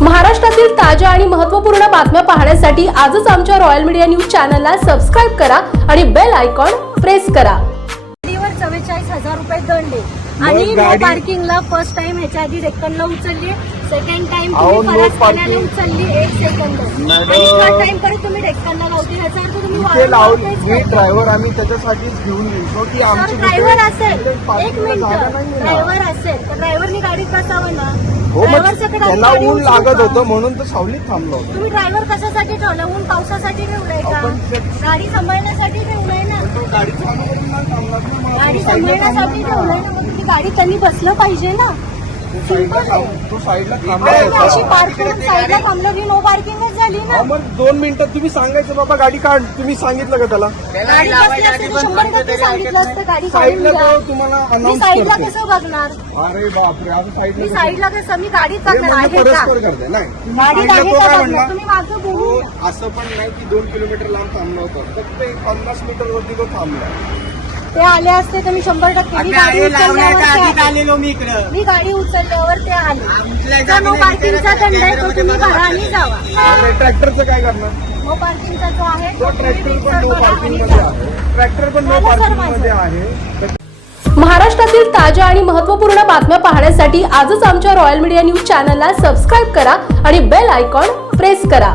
महाराष्ट्रातील ताज्या आणि महत्त्वपूर्ण बातम्या पाहण्यासाठी आजच आमच्या रॉयल मीडिया न्यूज चॅनलला सबस्क्राईब करा आणि बेल आयकॉन प्रेस करा गाडीवर चव्वेचाळीस हजार रुपये दंड आहे आणि नो गाडी- पार्किंगला फर्स्ट टाइम ह्याच्या आधी डेक्कनला उचलली सेकंड टाइम अहो, तुम्ही no परत parking. उचलली एक सेकंद मॅडम. आणि थर्ड टाइम परत तुम्ही डेक्कनला लावते ह्याचा अर्थ तुम्ही इथे वारंवार लावली तेच मी करता. ड्रायव्हर आम्ही त्याच्यासाठीच घेऊन की आमची ड्रायव्हर असेल एक मिनिट जागा नाहीये ना. ड्रायव्हर असेल तर ड्रायव्हरनी गाडीत बसावं ना? हो मग त्याला गाडी ऊन लागत? होतं म्हणून तर सावलीत थांबलो होतो. तुम्ही ड्रायव्हर कशासाठी ठेवला? ऊन पावसासाठी ठेवलाय का? आपण ते- गाडी सांभाळण्यासाठी ठेवलाय ना? तो गाडी चालू करून नाही थांबलात ना मग गाडी तू साईडला सांभाळण्यासाठी थांबला. ठेवलंय ना? मग तुम्ही गाडी त्यांनी बसलं पाहिजे ना? तू साईडला simple आहे. थांब- तू साईडला आणि थांबला अशी. पार्क करून साईडला थांबलं की नो ना? मग दोन मिनिटात तुम्ही सांगायचं बाबा गाडी काढ. तुम्ही सांगितलं का त्याला? गाडी बसली असते तर शंभर टक्के सांगितलं असतं गाडी काढून साईडला घ्या. तो तुम्हाला मी अनाऊन्स साईडला करते कसं बघणार? अरे बापरे आता मी साईडला कसं- साईडला कसं? मी गाडीत हे बघणार म्हणजे आहे का? परस्पर करते नाही. तुम्ही गाडीत साईडला आहे तो का काय बघणार म्हणला? तुम्ही मागं तो बोलून असं पण नाही की दोन किलोमीटर लांब थांबलो होतो. फक्त एक पन्नास मीटर वरती तो थांबला. ते आले असते तर मी शंभर टक्के मी गाडी उचलल्यावर ते आले. आलेलो मी इकडं. मी गाडी उचलल्यावर ते आले. नो पार्किंगचा दंड आहे तो तुम्ही भरा आणि जावा. ट्रॅक्टरचं काय करणार? नो पार्किंगचा जो आहे तो तुम्ही ट्रॅक्टर पण नो भरा पार्किंग आणि मध्ये जावा. आहे. ट्रॅक्टर पण नो झालं सर पार्किंग माझं. मध्ये आहे. महाराष्ट्रातील ताज्या आणि महत्त्वपूर्ण बातम्या पाहण्यासाठी आजच आमच्या रॉयल मीडिया न्यूज चॅनलला सबस्क्राईब करा आणि बेल आयकॉन प्रेस करा.